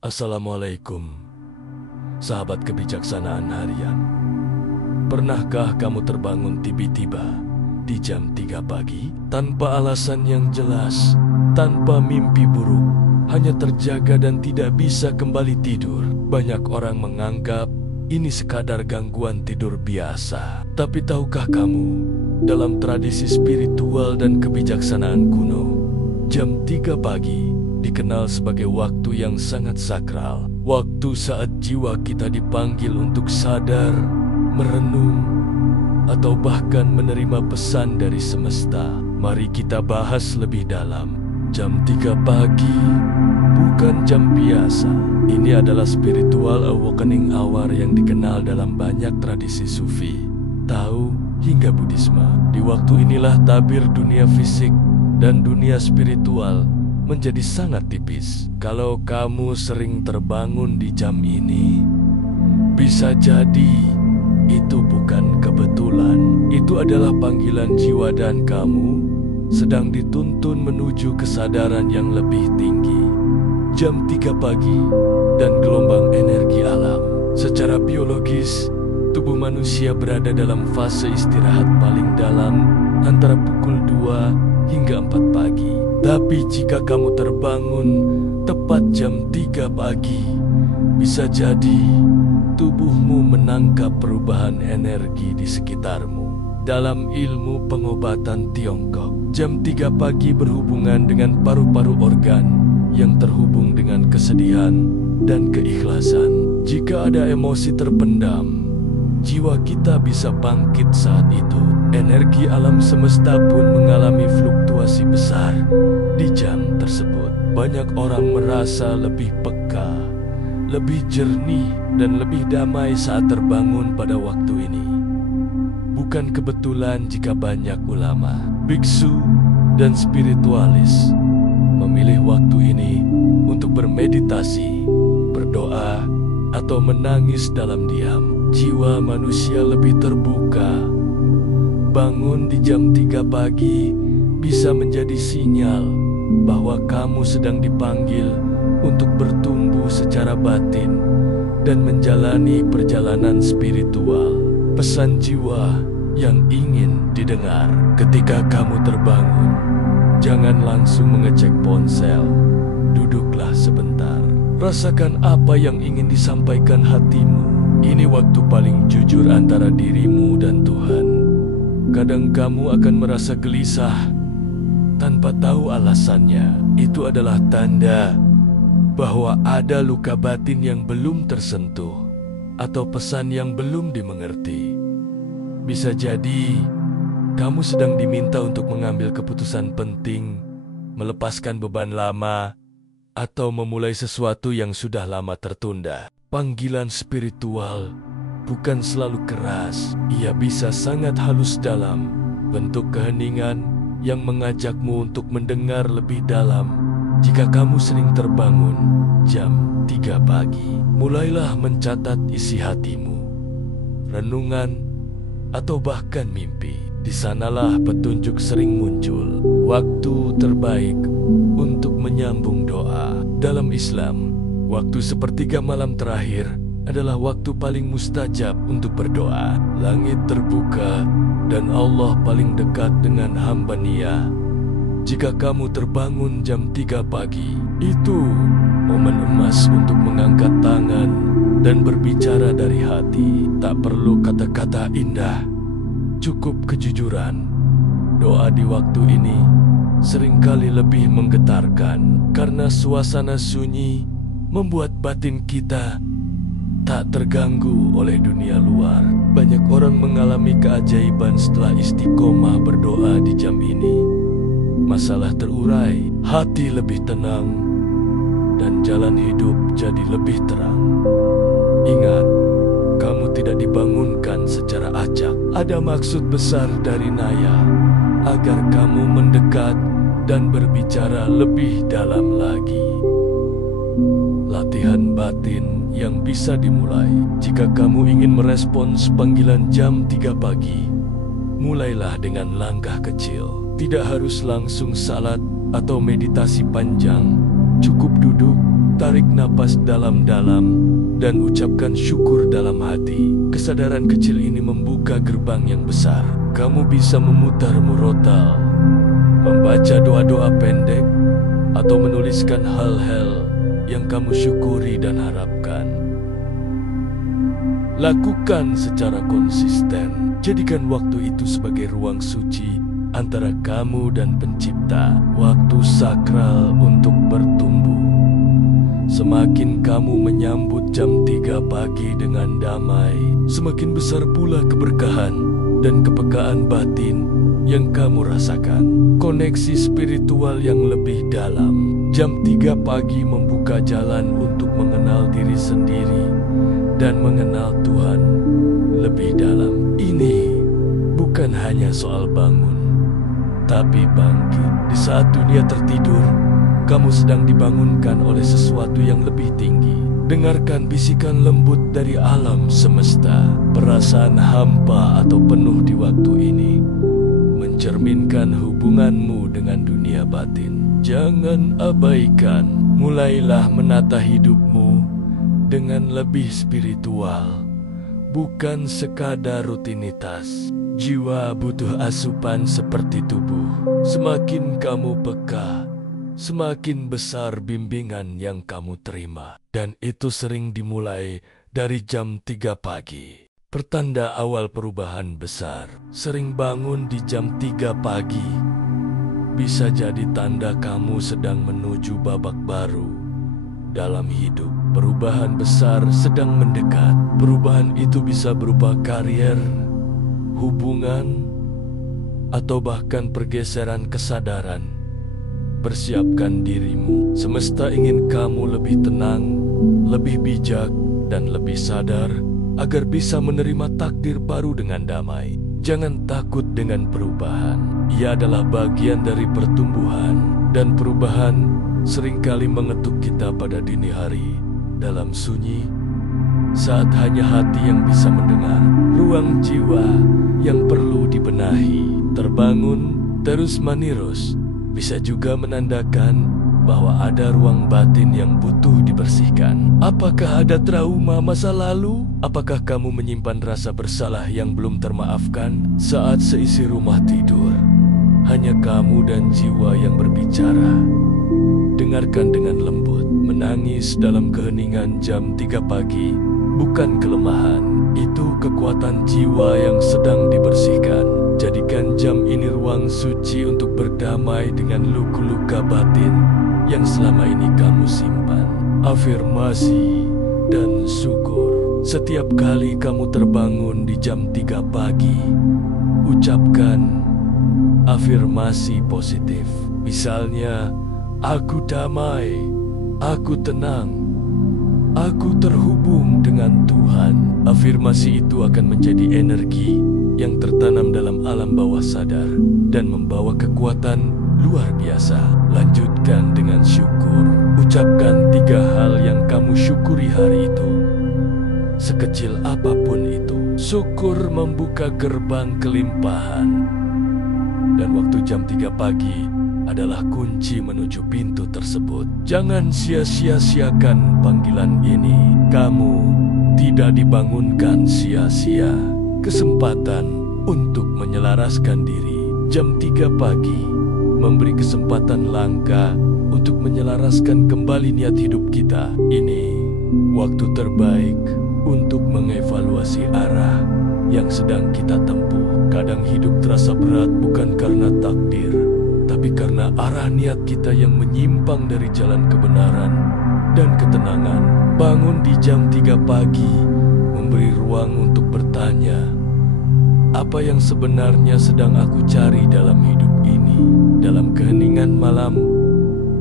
Assalamualaikum, sahabat kebijaksanaan harian. Pernahkah kamu terbangun tiba-tiba di jam 3 pagi tanpa alasan yang jelas, tanpa mimpi buruk, hanya terjaga dan tidak bisa kembali tidur? Banyak orang menganggap ini sekadar gangguan tidur biasa. Tapi tahukah kamu, dalam tradisi spiritual dan kebijaksanaan kuno, jam 3 pagi dikenal sebagai waktu yang sangat sakral. Waktu saat jiwa kita dipanggil untuk sadar, merenung, atau bahkan menerima pesan dari semesta. Mari kita bahas lebih dalam. Jam 3 pagi bukan jam biasa. Ini adalah spiritual awakening hour yang dikenal dalam banyak tradisi sufi, Tao, hingga Buddhisme. Di waktu inilah tabir dunia fisik dan dunia spiritual menjadi sangat tipis. Kalau kamu sering terbangun di jam ini, bisa jadi itu bukan kebetulan. Itu adalah panggilan jiwa dan kamu sedang dituntun menuju kesadaran yang lebih tinggi. Jam 3 pagi dan gelombang energi alam. Secara biologis, tubuh manusia berada dalam fase istirahat paling dalam antara pukul 2 hingga 4 pagi. Tapi jika kamu terbangun tepat jam 3 pagi, bisa jadi tubuhmu menangkap perubahan energi di sekitarmu. Dalam ilmu pengobatan Tiongkok, jam 3 pagi berhubungan dengan paru-paru organ yang terhubung dengan kesedihan dan keikhlasan. Jika ada emosi terpendam, jiwa kita bisa bangkit saat itu. Energi alam semesta pun mengalami fluktuasi besar di jam tersebut. Banyak orang merasa lebih peka, lebih jernih, dan lebih damai saat terbangun pada waktu ini. Bukan kebetulan jika banyak ulama, biksu, dan spiritualis memilih waktu ini untuk bermeditasi, berdoa, atau menangis dalam diam. Jiwa manusia lebih terbuka. Bangun di jam 3 pagi bisa menjadi sinyal bahwa kamu sedang dipanggil untuk bertumbuh secara batin dan menjalani perjalanan spiritual. Pesan jiwa yang ingin didengar. Ketika kamu terbangun, jangan langsung mengecek ponsel. Duduklah sebentar. Rasakan apa yang ingin disampaikan hatimu. Ini waktu paling jujur antara dirimu dan Tuhan. Kadang kamu akan merasa gelisah tanpa tahu alasannya. Itu adalah tanda bahwa ada luka batin yang belum tersentuh atau pesan yang belum dimengerti. Bisa jadi kamu sedang diminta untuk mengambil keputusan penting, melepaskan beban lama, atau memulai sesuatu yang sudah lama tertunda. Panggilan spiritual bukan selalu keras. Ia bisa sangat halus dalam bentuk keheningan yang mengajakmu untuk mendengar lebih dalam. Jika kamu sering terbangun jam 3 pagi, mulailah mencatat isi hatimu, renungan, atau bahkan mimpi. Di sanalah petunjuk sering muncul. Waktu terbaik untuk menyambung doa. Dalam Islam, waktu sepertiga malam terakhir adalah waktu paling mustajab untuk berdoa. Langit terbuka dan Allah paling dekat dengan hamba-Nya. Jika kamu terbangun jam 3 pagi, itu momen emas untuk mengangkat tangan dan berbicara dari hati. Tak perlu kata-kata indah, cukup kejujuran. Doa di waktu ini seringkali lebih menggetarkan karena suasana sunyi membuat batin kita tak terganggu oleh dunia luar. Banyak orang mengalami keajaiban setelah istiqomah berdoa di jam ini. Masalah terurai, hati lebih tenang, dan jalan hidup jadi lebih terang. Ingat, kamu tidak dibangunkan secara acak. Ada maksud besar dari Naya agar kamu mendekat dan berbicara lebih dalam lagi. Latihan batin yang bisa dimulai. Jika kamu ingin merespons panggilan jam 3 pagi, mulailah dengan langkah kecil. Tidak harus langsung salat atau meditasi panjang. Cukup duduk, tarik napas dalam-dalam dan ucapkan syukur dalam hati. Kesadaran kecil ini membuka gerbang yang besar. Kamu bisa memutar murotal, membaca doa-doa pendek, atau menuliskan hal-hal yang kamu syukuri dan harapkan. Lakukan secara konsisten. Jadikan waktu itu sebagai ruang suci antara kamu dan Pencipta, waktu sakral untuk bertumbuh. Semakin kamu menyambut jam 3 pagi dengan damai, semakin besar pula keberkahan dan kepekaan batin yang kamu rasakan. Koneksi spiritual yang lebih dalam. Jam 3 pagi membuka jalan untuk mengenal diri sendiri dan mengenal Tuhan lebih dalam. Ini bukan hanya soal bangun, tapi bangkit. Di saat dunia tertidur, kamu sedang dibangunkan oleh sesuatu yang lebih tinggi. Dengarkan bisikan lembut dari alam semesta. Perasaan hampa atau penuh di waktu ini mencerminkan hubunganmu dengan dunia batin. Jangan abaikan. Mulailah menata hidupmu dengan lebih spiritual, bukan sekadar rutinitas. Jiwa butuh asupan seperti tubuh. Semakin kamu peka, semakin besar bimbingan yang kamu terima. Dan itu sering dimulai dari jam 3 pagi. Pertanda awal perubahan besar. Sering bangun di jam 3 pagi bisa jadi tanda kamu sedang menuju babak baru dalam hidup. Perubahan besar sedang mendekat. Perubahan itu bisa berupa karier, hubungan, atau bahkan pergeseran kesadaran. Persiapkan dirimu. Semesta ingin kamu lebih tenang, lebih bijak, dan lebih sadar agar bisa menerima takdir baru dengan damai. Jangan takut dengan perubahan. Ia adalah bagian dari pertumbuhan, dan perubahan seringkali mengetuk kita pada dini hari dalam sunyi, saat hanya hati yang bisa mendengar. Ruang jiwa yang perlu dibenahi, terbangun terus-menerus, bisa juga menandakan bahwa ada ruang batin yang butuh dibersihkan. Apakah ada trauma masa lalu? Apakah kamu menyimpan rasa bersalah yang belum termaafkan? Saat seisi rumah tidur, hanya kamu dan jiwa yang berbicara. Dengarkan dengan lembut. Menangis dalam keheningan jam 3 pagi bukan kelemahan. Itu kekuatan jiwa yang sedang dibersihkan. Jadikan jam ini ruang suci untuk berdamai dengan luka-luka batin yang selama ini kamu simpan. Afirmasi dan syukur. Setiap kali kamu terbangun di jam 3 pagi, ucapkan afirmasi positif. Misalnya, aku damai, aku tenang, aku terhubung dengan Tuhan. Afirmasi itu akan menjadi energi yang tertanam dalam alam bawah sadar dan membawa kekuatan luar biasa. Lanjutkan dengan syukur. Ucapkan 3 hal yang kamu syukuri hari itu, sekecil apapun itu. Syukur membuka gerbang kelimpahan. Dan waktu jam 3 pagi adalah kunci menuju pintu tersebut. Jangan sia-sia-siakan panggilan ini. Kamu tidak dibangunkan sia-sia. Kesempatan untuk menyelaraskan diri. Jam 3 pagi memberi kesempatan langka untuk menyelaraskan kembali niat hidup kita. Ini waktu terbaik untuk mengevaluasi arah yang sedang kita tempuh. Kadang hidup terasa berat bukan karena takdir, tapi karena arah niat kita yang menyimpang dari jalan kebenaran dan ketenangan. Bangun di jam 3 pagi memberi ruang untuk bertanya, apa yang sebenarnya sedang aku cari dalam hidup ini? Dalam keheningan malam,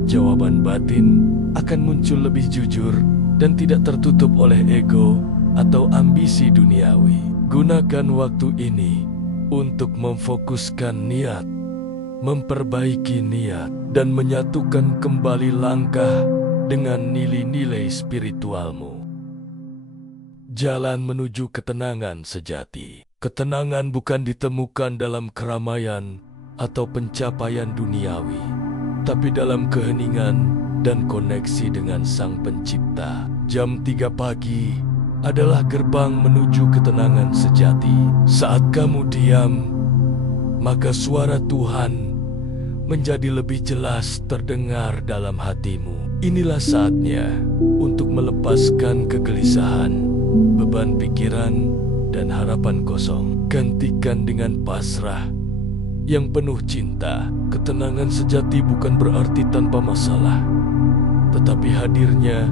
jawaban batin akan muncul lebih jujur dan tidak tertutup oleh ego atau ambisi duniawi. Gunakan waktu ini untuk memfokuskan niat, memperbaiki niat, dan menyatukan kembali langkah dengan nilai-nilai spiritualmu. Jalan menuju ketenangan sejati. Ketenangan bukan ditemukan dalam keramaian atau pencapaian duniawi, tapi dalam keheningan dan koneksi dengan Sang Pencipta. Jam 3 pagi adalah gerbang menuju ketenangan sejati. Saat kamu diam, maka suara Tuhan menjadi lebih jelas terdengar dalam hatimu. Inilah saatnya untuk melepaskan kegelisahan, beban pikiran, dan harapan kosong. Gantikan dengan pasrah yang penuh cinta. Ketenangan sejati bukan berarti tanpa masalah, tetapi hadirnya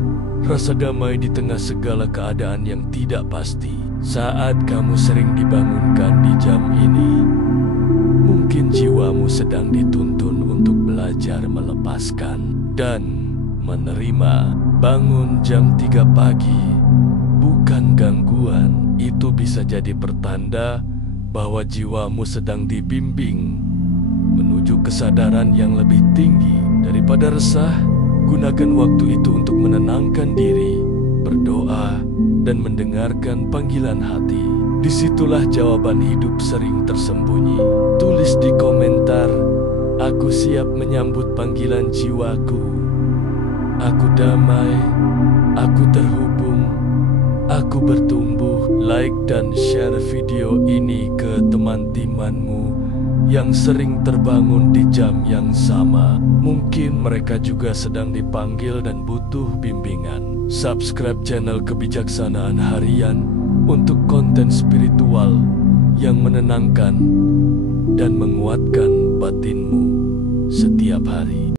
rasa damai di tengah segala keadaan yang tidak pasti. Saat kamu sering dibangunkan di jam ini, mungkin jiwamu sedang dituntun untuk belajar melepaskan dan menerima. Bangun jam 3 pagi bukan gangguan. Itu bisa jadi pertanda bahwa jiwamu sedang dibimbing menuju kesadaran yang lebih tinggi. Daripada resah, gunakan waktu itu untuk menenangkan diri, berdoa, dan mendengarkan panggilan hati. Disitulah jawaban hidup sering tersembunyi. Tulis di komentar, "Aku siap menyambut panggilan jiwaku. Aku damai, aku terhubung, aku bertumbuh." Like dan share video ini ke teman-temanmu yang sering terbangun di jam yang sama. Mungkin mereka juga sedang dipanggil dan butuh bimbingan. Subscribe channel Kebijaksanaan Harian untuk konten spiritual yang menenangkan dan menguatkan batinmu setiap hari.